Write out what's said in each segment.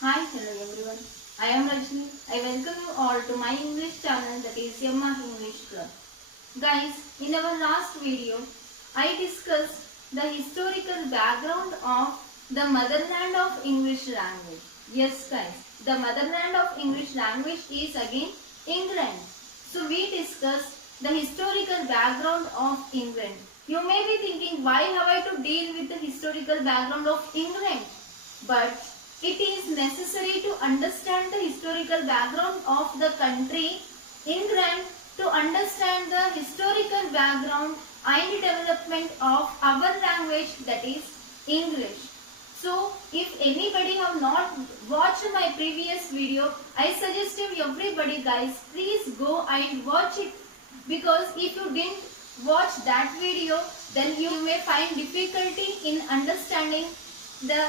Hi, hello everyone. I am Rajni. I welcome you all to my English channel, that is Yamma English Club. Guys, in our last video, I discussed the historical background of the motherland of English language. Yes guys, the motherland of English language is again England. So we discussed the historical background of England. You may be thinking, why have I to deal with the historical background of England? But it is necessary to understand the historical background of the country England to understand the historical background and development of our language, that is English. So if anybody have not watched my previous video, I suggest everybody guys, please go and watch it, because if you didn't watch that video, then you may find difficulty in understanding the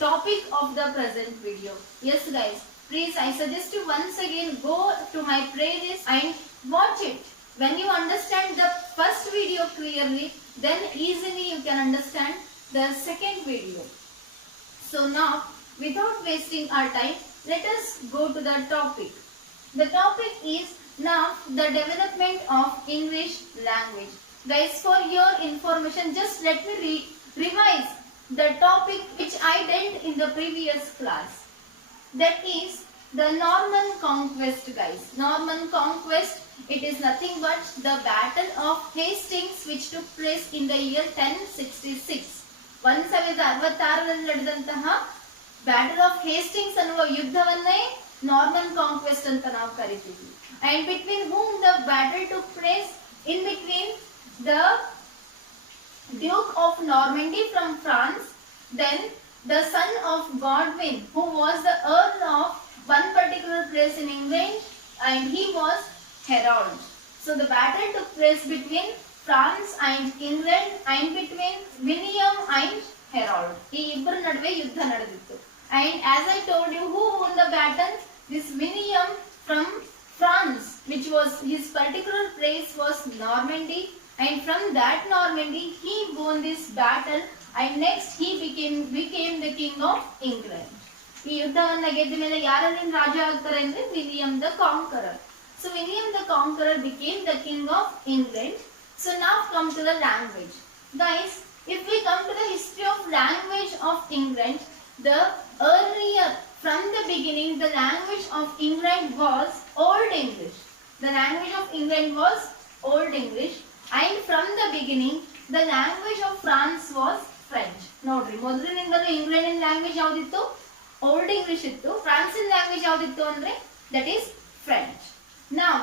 topic of the present video. Yes guys, please I suggest you once again go to my playlist and watch it. When you understand the first video clearly, then easily you can understand the second video. So now, without wasting our time, let us go to the topic. The topic is now the development of English language. Guys, for your information, just let me revise the topic which I did in the previous class. That is the Norman Conquest, guys. Norman Conquest, it is nothing but the Battle of Hastings which took place in the year 1066. 1766 ನಡೆದಂತಹ battle of Hastings ಅನ್ನುವ ಯುದ್ಧವನ್ನೇ Norman conquest ಅಂತ ನಾವು ಕರಿತೀವಿ. And between whom the battle took place? In between the Duke of Normandy from France, then the son of Godwin, who was the Earl of one particular place in England, and he was Harold. So the battle took place between France and England and between William and Harold. ಈ ಇಬ್ಬರ ನಡುವೆ ಯುದ್ಧ ನಡೆದಿತ್ತು. And as I told you, who won the battle? This William from France, which was his particular place was Normandy, and from that Normandy he won this battle, and next he became the king of England. ಈ ಯುದ್ಧವನ್ನ ಗೆದ್ದ ಮೇಲೆ ಯಾರಲ್ಲಿ ರಾಜ ಆಗ್ತಾರೆ ಅಂದ್ರೆ William the conqueror. So William the Conqueror became the king of England. So now come to the language. Guys, if we come to the history of language of England, the earlier from the beginning the language of England was Old English. The language of England was Old English, and from the beginning the language of France was French. ನೋಡ್ರಿ, ಮೊದಲಿನಿಂದಲೂ ಇಂಗ್ಲೆಂಡಿನ language ಯಾವ್ದಿತ್ತು? Old English ಇತ್ತು. ಫ್ರಾನ್ಸಿನ language ಯಾವ್ದಿತ್ತು ಅಂದ್ರೆ that is French. Now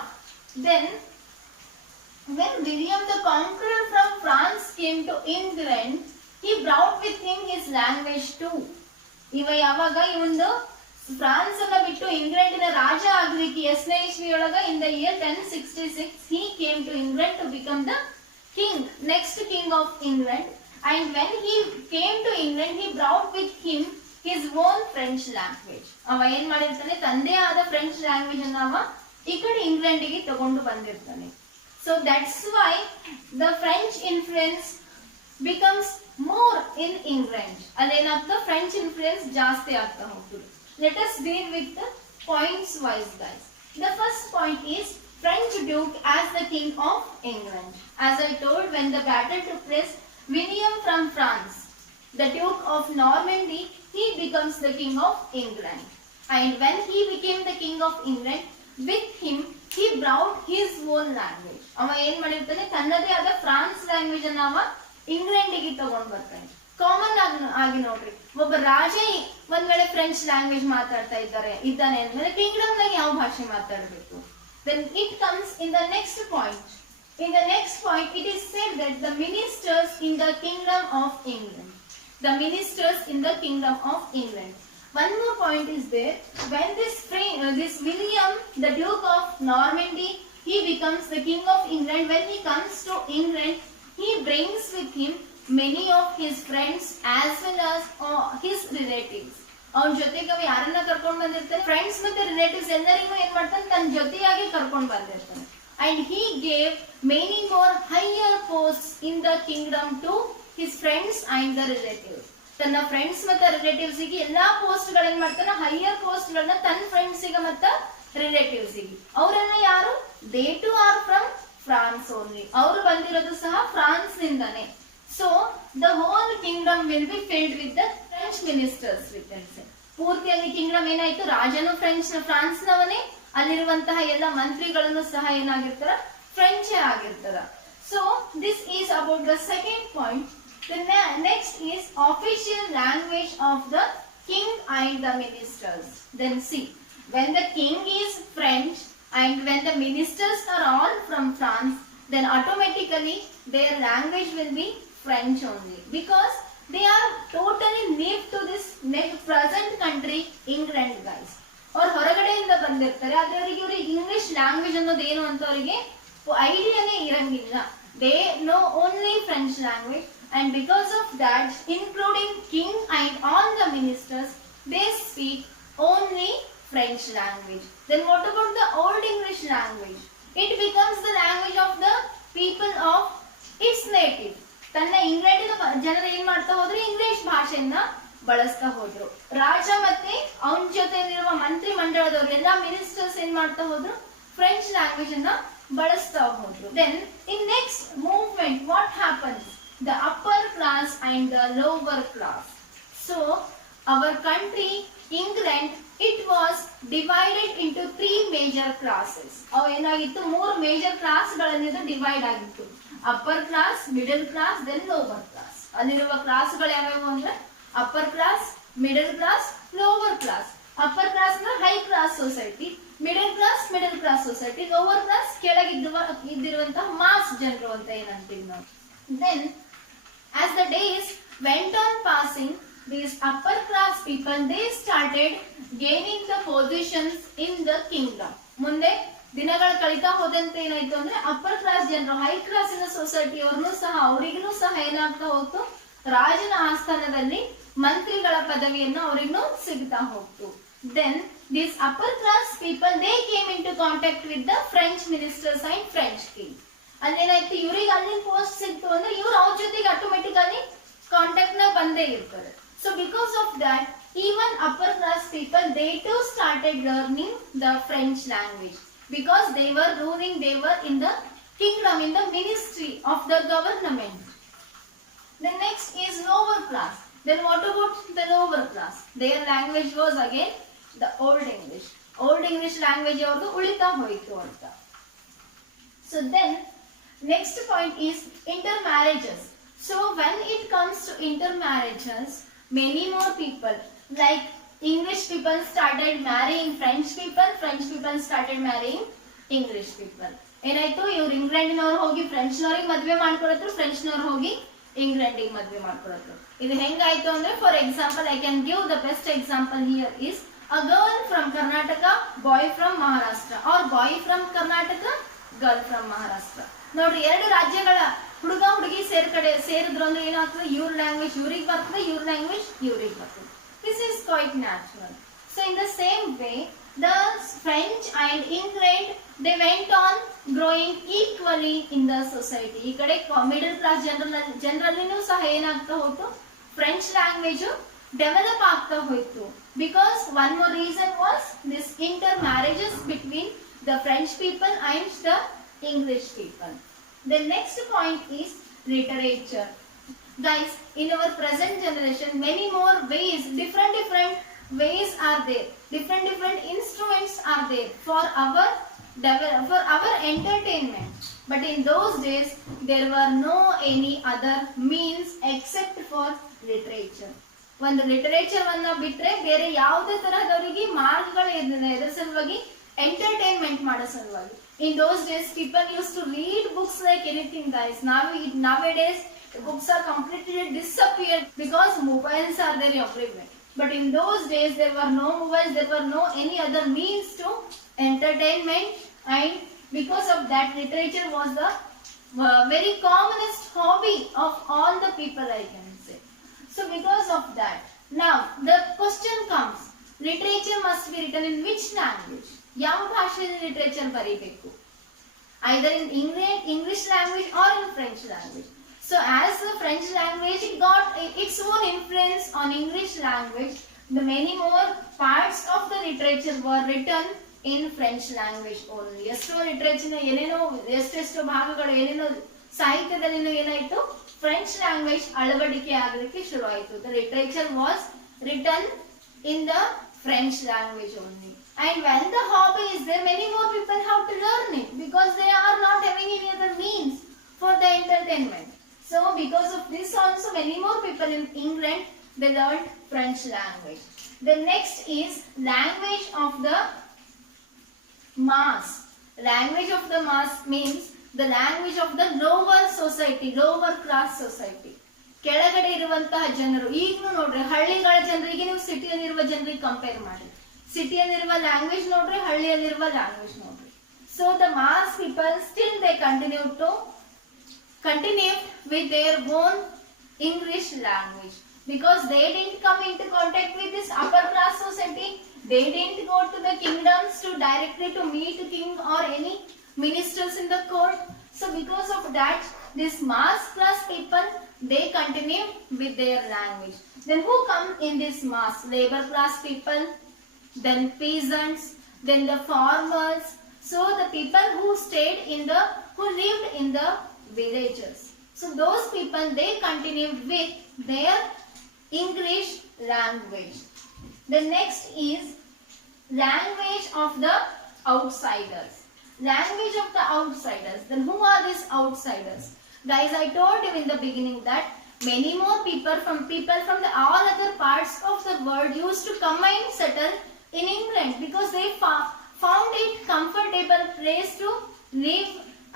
then, when William the Conqueror from France came to England, he brought with him his language too. ಇವ ಯಾವಾಗ ಇವಂದು France ಅನ್ನ ಬಿಟ್ಟು ಇಂಗ್ಲೆಂಡಿನ ರಾಜ ಆಗಲಿಕ್ಕೆ ಎಸ್ನೇ ಇಸ್ವಿಯೊಳಗ in the year 1066 he came to England to become the king, next king of England. And when he came to England, he brought with him his own French language. ಅವ ಏನ್ ಮಾಡಿರ್ತಾನೆ, ತಂದೆ ಆದ ಫ್ರೆಂಚ್ ಲ್ಯಾಂಗ್ವೇಜ್ ಅನ್ನ ಅವ ಈ ಕಡೆ ಇಂಗ್ಲೆಂಡಿಗೆ ತಗೊಂಡು ಬಂದಿರ್ತಾನೆ. So that's why the French influence becomes more in England. ಅಲ್ಲೇನಾಗ್ತದೆ, French influence ಜಾಸ್ತಿ ಆಗ್ತಾ ಹೋಗ್ತದೆ. Let us deal with the points wise, guys. The first point is French Duke as the king of England. As I told, when the battle took place, William from France, the Duke of Normandy, he becomes the king of England. And when he became the king of England, with him he brought his own language. ಅವ ಏನ್ ಮಾಡಿರ್ತಾನೆ, ತನ್ನದೇ ಆದ France language ಅನ್ನ ಅವ ಇಂಗ್ಲೆಂಡಿಗೆ ತಗೊಂಡ್ ಬರ್ತಾನೆ. Common ಆಗಿ ನೋಡ್ರಿ, ಒಬ್ಬ ರಾಜ ಒಂದ್ ವೇಳೆ ಫ್ರೆಂಚ್ ಲ್ಯಾಂಗ್ವೇಜ್ ಮಾತಾಡ್ತಾ ಇದ್ದಾನೆ ಅಂದ್ಮೇಲೆ ಕಿಂಗ್ಡಮ್ ನಾಗ ಯಾವ ಭಾಷೆ ಮಾತಾಡ್ಬೇಕು? Then it comes in the next point. In the next point it is said that the ministers in the kingdom of England, the ministers in the kingdom of England. One more point is there. When this William, the Duke of Normandy, he becomes the king of England. When he comes to England, he brings with him many of his friends as well as his relatives. ಅವನ ಜೊತೆಗೆ ಅವ ಯಾರನ್ನ ಕರ್ಕೊಂಡು ಬಂದಿರ್ತಾನೆ, friends ಮತ್ತೆ relatives ಎಲ್ಲರಿಗೂ ಏನ್ ಮಾಡ್ತಾನೆ, ತನ್ನ ಜೊತೆಯಾಗಿ ಕರ್ಕೊಂಡು ಬಂದಿರ್ತಾನೆ. And he gave many more higher posts in the kingdom to his friends and the relatives. ತನ್ನ ಫ್ರೆಂಡ್ಸ್ ಮತ್ತೆ ರಿಲೇಟಿವ್ಸ್ ಗೆ ಎಲ್ಲಾ ಪೋಸ್ಟ್ ಗಳೇನ್ ಮಾಡ್ತಾನೆ, ಹೈಯರ್ ಪೋಸ್ಟ್ ಗಳನ್ನ ತನ್ನ ಫ್ರೆಂಡ್ಸ್ ಗೆ ಮತ್ತೆ ರಿಲೇಟಿವ್ಸ್ ಗೆ. ಅವರೆಲ್ಲ ಯಾರು? They too are from France only. ಅವರು ಬಂದಿರೋದು ಸಹ ಫ್ರಾನ್ಸ್ ನಿಂದಾನೆ. So the whole kingdom will be filled with the French ministers. ಪೂರ್ತಿಯಾಗಿ ಕಿಂಗ್ಡಮ್ ಏನಾಯ್ತು, ರಾಜನು ಫ್ರಾನ್ಸ್ ನವನೇ, ಅಲ್ಲಿರುವಂತಹ ಎಲ್ಲ ಮಂತ್ರಿಗಳನ್ನು ಸಹ ಏನಾಗಿರ್ತಾರ, ಫ್ರೆಂಚ್ ಆಗಿರ್ತಾರ. So this is about the second point. The next is official language of the king and the ministers. Then see, when the king is French and when the ministers are all from France, then automatically their language will be French only, because they are totally native to this present country England, guys. ಅವ್ರು ಹೊರಗಡೆಯಿಂದ ಬಂದಿರ್ತಾರೆ, ಆದ್ರೆ ಅವರಿಗೆ ಇವರು English language ಅನ್ನೋದು ಏನು ಅಂತ ಅವರಿಗೆ ಐಡಿಯಾನೇ ಇರಂಗಿಲ್ಲ. They know only French language, and because of that, including king and all the ministers, they speak only French language. Then what about the old English language? It becomes the language of the people of its native. ತನ್ನ ಇಂಗ್ಲೆಂಡಿನ ಜನರು ಏನ್ ಮಾಡ್ತಾ ಹೋದ್ರು, English ಭಾಷೆಯನ್ನ ಬಳಸ್ತಾ ಹೋದ್ರು. ರಾಜ ಮತ್ತೆ ಅವನ ಜೊತೆಲಿರುವ ಮಂತ್ರಿ ಮಂಡಳದವರು ಎಲ್ಲಾ ಮಿನಿಸ್ಟರ್ಸ್ ಏನ್ ಮಾಡ್ತಾ ಹೋದ್ರು, ಫ್ರೆಂಚ್ ಲ್ಯಾಂಗ್ವೇಜ್ ಅನ್ನ ಬಳಸ್ತಾ ಹೋದ್ರು. Then in next movement what happens? The upper class and the lower class. So our country England, it was divided into 3 major classes. ಅವು ಏನಾಗಿತ್ತು, 3 ಮೇಜರ್ ಕ್ಲಾಸ್ ಗಳನ್ನ ಡಿವೈಡ್ ಆಗಿತ್ತು. Upper class, middle class, then lower class. ಅಲ್ಲಿರುವ ಕ್ಲಾಸ್ಗಳು ಯಾವ್ಯಾವು ಅಂದ್ರೆ upper class, middle class, lower class. Upper class ಅಂದ್ರೆ high class society, middle class society, lower class ಕೆಳಗಿದ್ದಿರುವಂತಹ ಮಾಸ್ ಜನರು ಅಂತ ಏನಂತೀವಿ ನಾವು. Then as the days went on passing, these upper class people, they started gaining the positions in the kingdom. ಮುಂದೆ ದಿನಗಳು ಕಳೀತಾ ಹೋದಂತೆ ಏನಾಯ್ತು ಅಂದ್ರೆ ಅಪ್ಪರ್ ಕ್ಲಾಸ್ ಜನರು, ಹೈ ಕ್ಲಾಸಿನ ಸೊಸೈಟಿ ಅವ್ರನ್ನು ಸಹ, ಅವರಿಗೂ ಸಹ ಏನಾಗ್ತಾ ಹೋಗ್ತು, ರಾಜನ ಆಸ್ಥಾನದಲ್ಲಿ ಮಂತ್ರಿಗಳ ಪದವಿಯನ್ನು ಅವರಿಗೂ ಸಿಗ್ತಾ ಹೋಗ್ತು. Then these upper class people, they came into contact with the French ministers and French king. ಅಲ್ಲೇನಾಯ್ತು, ಇವ್ರಿಗೆ ಅಲ್ಲಿ ಪೋಸ್ಟ್ ಸಿಕ್ತು ಅಂದ್ರೆ ಇವ್ರು ಅವ್ರ ಜೊತೆಗೆ ಆಟೋಮೆಟಿಕಲಿ ಕಾಂಟ್ಯಾಕ್ಟ್ ನ ಬಂದೇ ಇರ್ತಾರೆ. So because of that, even upper class people, they too started learning the French language, because they were ruling, they were in the kingdom, in the ministry of the government. The next is lower class. Then what about the lower class? Their language was again the old English. Old English language ಅವ್ರದ್ದು ಉಳಿತಾ ಹೋಯಿತು ಅಂತ. So then next point is intermarriages. So when it comes to intermarriages, many more people, like English people started marrying French people, French people started marrying English people. ಏನಾಯ್ತು, ಇವ್ರು ಇಂಗ್ಲೆಂಡ್ನವ್ರು ಹೋಗಿ ಫ್ರೆಂಚ್ನವ್ರಿಗೆ ಮದ್ವೆ ಮಾಡ್ಕೊಳತ್ರು, ಫ್ರೆಂಚ್ನವ್ರು ಹೋಗಿ ಇಂಗ್ಲೆಂಡಿಗೆ ಮದ್ವೆ ಮಾಡ್ಕೊಳತ್ರು. ಇದು ಹೆಂಗಾಯ್ತು ಅಂದ್ರೆ, for example, I can give the best example here is a girl from Karnataka, boy from Maharashtra, or boy from Karnataka, girl from Maharashtra. ನೋಡ್ರಿ, ಎರಡು ರಾಜ್ಯಗಳ ಹುಡುಗ ಹುಡುಗಿ ಸೇರಿದ್ರು ಅಂದ್ರೆ ಏನಾಗ್ತದೆ, ಇವ್ರ ಲ್ಯಾಂಗ್ವೇಜ್ ಇವ್ರಿಗೆ ಬರ್ತದೆ, ಇವ್ರ ಲ್ಯಾಂಗ್ವೇಜ್ ಇವ್ರಿಗೆ ಬರ್ತದೆ. This is quite natural. So in the same way, the French and England, they went on growing equally in the society. ಈ ಕಡೆ ಮಿಡಲ್ ಕ್ಲಾಸ್ ಜನರಲ್ಲಿನೂ ಸಹ ಏನಾಗ್ತಾ ಹೋಯ್ತು, ಫ್ರೆಂಚ್ ಲ್ಯಾಂಗ್ವೇಜ್ ಡೆವಲಪ್ ಆಗ್ತಾ ಹೋಯ್ತು. Because one more reason was this inter marriages between the French people and the English people. The next point is literature. Guys, in our present generation, many more ways, different ways are there, different instruments are there for our entertainment. But in those days, there were no any other means except for literature. ಒಂದು literature ಅನ್ನ ಬಿಟ್ರೆ ಬೇರೆ ಯಾವುದೇ ತರಹದವರಿಗೆ ಮಾರ್ಗಗಳು ಇರಲಿಲ್ಲ. ಇದರ ಸಲುವಾಗಿ entertainment ಮಾಡೋ ಸಲುವಾಗಿ. In those days, people used to read books like anything, guys. Nowadays, books are completely disappeared because mobiles are there everywhere. But in those days, there were no mobiles, there were no any other means to entertainment, and because of that, literature was the very commonest hobby of all the people, I can say. So because of that, now the question comes, literature must be written in which language? ಯಾವ ಭಾಷೆಯಲ್ಲಿ literature ಬರೀಬೇಕು? either in English language or in French language. So as the French language, it got its own influence on English language. The many more parts of the literature were written in French language only. ಎಷ್ಟೋ literature ಏನೇನೋ ಎಷ್ಟೆಷ್ಟೋ ಭಾಗಗಳು ಏನೇನೋ ಸಾಹಿತ್ಯದಲ್ಲಿ ಏನಾಯ್ತು French language ಅಳವಡಿಕೆ ಆಗಲಿಕ್ಕೆ ಶುರು ಆಯಿತು. The literature was written in the French language only. And when the hobby is there, many more people have to learn it because they are not having any other means for the entertainment. So because of this also many more people in England, they learned French language. The next is language of the mass. Language of the mass means the language of the lower society, lower class society. ಕೆಳಗಡೆ ಇರುವಂತಹ ಜನರು. ಈಗಲೂ ನೋಡ್ರಿ ಹಳ್ಳಿಗಳ ಜನರಿಗೆ ನೀವು ಸಿಟಿಯಲ್ಲಿರುವ ಜನರಿಗೆ compare ಮಾಡಿ, ಸಿಟಿಯಲ್ಲಿರುವ ಲ್ಯಾಂಗ್ವೇಜ್ ನೋಡ್ರಿ, ಹಳ್ಳಿಯಲ್ಲಿರುವ ಲ್ಯಾಂಗ್ವೇಜ್ ನೋಡ್ರಿ. So the mass people still they continue with their own English language because they didn't come into contact with this upper class society. They didn't go to the kingdoms to directly to meet the king or any ministers in the court. So because of that, this mass class people, they continue with their language. Then who come in this mass? Labor class people, then peasants, then the farmers. So the people who lived in the villages. So those people, they continued with their English language. The next is language of the outsiders. Language of the outsiders. Then who are these outsiders? Guys, I told you in the beginning that many more people from the all other parts of the world used to come and settle in England because they found it comfortable place to live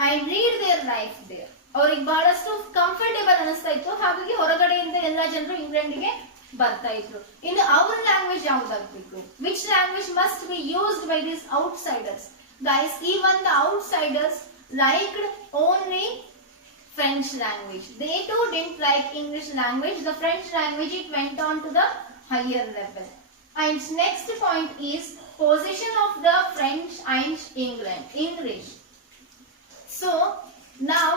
and lead their life there. ಅವ್ರಿಗೆ ಬಹಳಷ್ಟು comfortable ಅನಿಸ್ತಾ ಇತ್ತು, ಹಾಗಾಗಿ ಹೊರಗಡೆಯಿಂದ ಎಲ್ಲ ಜನರು ಇಂಗ್ಲೆಂಡ್ಗೆ ಬರ್ತಾ ಇದ್ರು. ಇನ್ನು ಅವರ ಲ್ಯಾಂಗ್ವೇಜ್ ಯಾವ್ದಾಗಬೇಕು? Which language must be used by this outsiders? Guys, even the outsiders liked only French language. They too didn't like English language. The French language, it went on to the higher level. And next point is position of the French and English. So now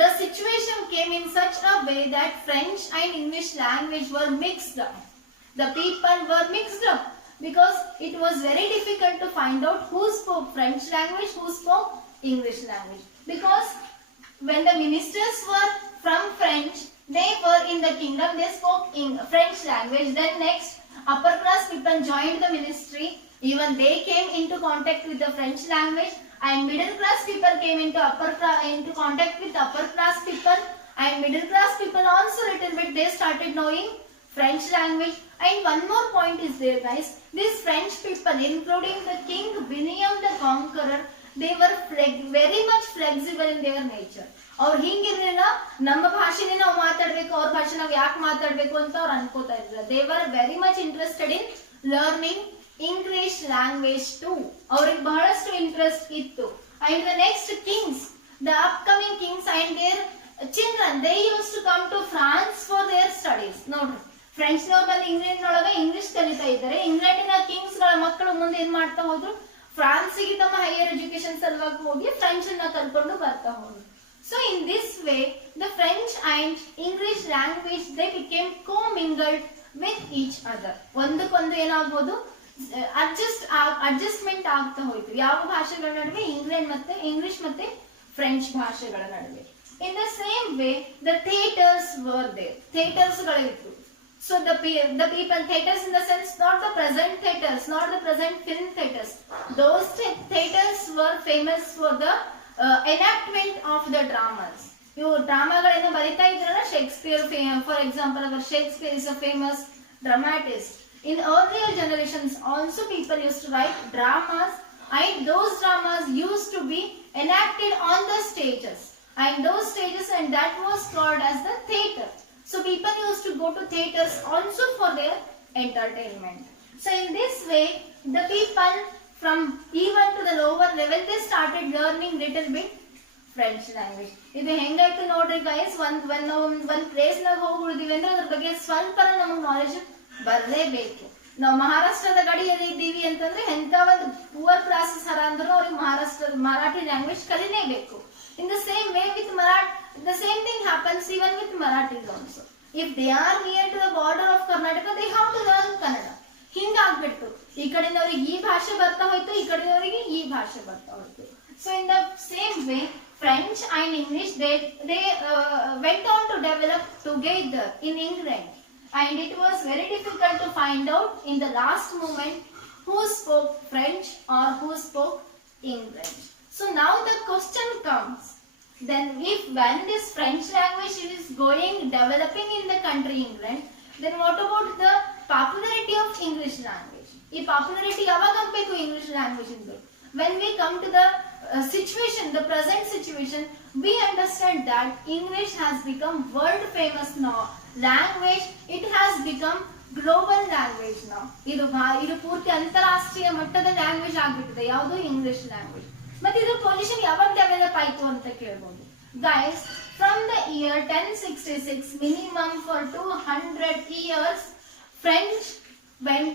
the situation came in such a way that French and English language were mixed up. The people were mixed up because it was very difficult to find out who spoke French language, who spoke English language. Because when the ministers were from French, they were in the kingdom, they spoke in French language. Then next, upper class people joined the ministry, even they came into contact with the French language. And middle class people came into contact with upper class people, and middle class people also little bit they started knowing French language. And one more point is there, guys. These French people, including the King William the Conqueror, they were very much flexible in their nature. ಅವ್ರು ಹಿಂಗಿರ್ಲಿಲ್ಲ, ನಮ್ಮ ಭಾಷೆನೇ ನಾವು ಮಾತಾಡ್ಬೇಕು, ಅವ್ರ ಭಾಷೆ ನಾವು ಯಾಕೆ ಮಾತಾಡ್ಬೇಕು ಅಂತ ಅವ್ರು ಅನ್ಕೋತಾ ಇದ್ರು. They were very much interested in learning English language too. ಅವ್ರಿಗೆ ಬಹಳಷ್ಟು ಇಂಟ್ರೆಸ್ಟ್ ಇತ್ತು. And the next kings, the upcoming kings and their children, they used to come to France for their studies. ನೋಡ್ರಿ, ಫ್ರೆಂಚ್ ನವರು ಬಂದು England ಒಳಗೆ English ಕಲಿತಾ ಇದ್ದಾರೆ. ಇಂಗ್ಲೆಂಡಿನ ಕಿಂಗ್ಸ್ ಗಳ ಮಕ್ಕಳು ಮುಂದೆ ಏನ್ ಮಾಡ್ತಾ ಹೋದ್ರು? ಫ್ರಾನ್ಸಿಗೆ ತಮ್ಮ ಹೈಯರ್ ಎಜುಕೇಶನ್ ಸಲುವಾಗಿ ಹೋಗಿ ಫ್ರೆಂಚ್ ಅನ್ನ ಕಲ್ಕೊಂಡು ಬರ್ತಾ ಹೋದ್ರು. So in this way, the French and English language, they became co-mingled with each other. ಒಂದಕ್ಕೊಂದು ಏನಾಗಬಹುದು, ಅಡ್ಜಸ್ಟ್ಮೆಂಟ್ ಆಗ್ತಾ ಹೋಯ್ತು ಯಾವ ಭಾಷೆಗಳ ನಡುವೆ? ಇಂಗ್ಲಿಷ್ ಮತ್ತೆ ಫ್ರೆಂಚ್ ಭಾಷೆಗಳ ನಡುವೆ. In the same way, the theaters were there. Theaters ಗಳಿತ್ತು. So the people, theaters in the sense, not the present theaters, not the present film theaters. Those theaters were famous for the enactment of the dramas. ಇವು ಡ್ರಾಮಾಗಳನ್ನ ಬರೀತಾ ಇದ್ರಲ್ಲ, Shakespeare, for example, Shakespeare is a famous dramatist. In earlier generations also people used to write dramas, and those dramas used to be enacted on the stages, and those stages, and that was called as the theatre. So people used to go to theatres also for their entertainment. So in this way, the people from even to the lower level, they started learning little bit French language. ಇದು ಹೆಂಗಾಯ್ತು ನೋಡ್ರಿ guys, ಒಂದ್ place ನಾಗ ಹೋಗಿ ಉಳಿದಿವಿ ಅಂದ್ರೆ ಅದ್ರ ಬಗ್ಗೆ ಸ್ವಲ್ಪ ನಮಗೆ ನಾಲೆಜ್ ಬರಲೇಬೇಕು. ನಾವು ಮಹಾರಾಷ್ಟ್ರದ ಗಡಿಯಲ್ಲಿ ಇದ್ದೀವಿ ಅಂತಂದ್ರೆ ಎಂತ ಒಂದು ಪೂವರ್ ಕ್ಲಾಸಸ್ ಹರ ಅಂದ್ರೂ ಅವ್ರಿಗೆ ಮರಾಠಿ ಲ್ಯಾಂಗ್ವೇಜ್ ಕಲಿಲೇಬೇಕು. In the same way with the same thing happens even with Marathis also. If they are near to the border of Karnataka, they have to learn Kannada. ಹಿಂಗಾಗ್ಬಿಟ್ಟು ಈ ಕಡೆನವರಿಗೆ ಈ ಭಾಷೆ ಬರ್ತಾ ಹೋಯ್ತು, ಈ ಕಡೆನವರಿಗೆ ಈ ಭಾಷೆ ಬರ್ತಾ ಹೋಯ್ತು. So in the same way, French and English they went on to develop together in England, and it was very difficult to find out in the last moment who spoke French or who spoke English. So now the question comes, then if when this French language is going developing in the country England, then what about the popularity of English language? ಈ popularity ಯಾವಾಗ ಆಗಬೇಕು English language into? When we come to the situation, the present situation, we understand that English has become world famous now language. It has become global language now. ಇದು ಪೂರ್ತಿ ಅಂತಾರಾಷ್ಟ್ರೀಯ ಮಟ್ಟದ language ಆಗ್ಬಿಟ್ಟಿದೆ ಯಾವುದು English language. ಮತ್ತೆ ಇದು position ಯಾವಾಗ develop ಆಯ್ತು ಅಂತ ಕೇಳಬಹುದು. Guys, from the year 1066 minimum for 200 years French went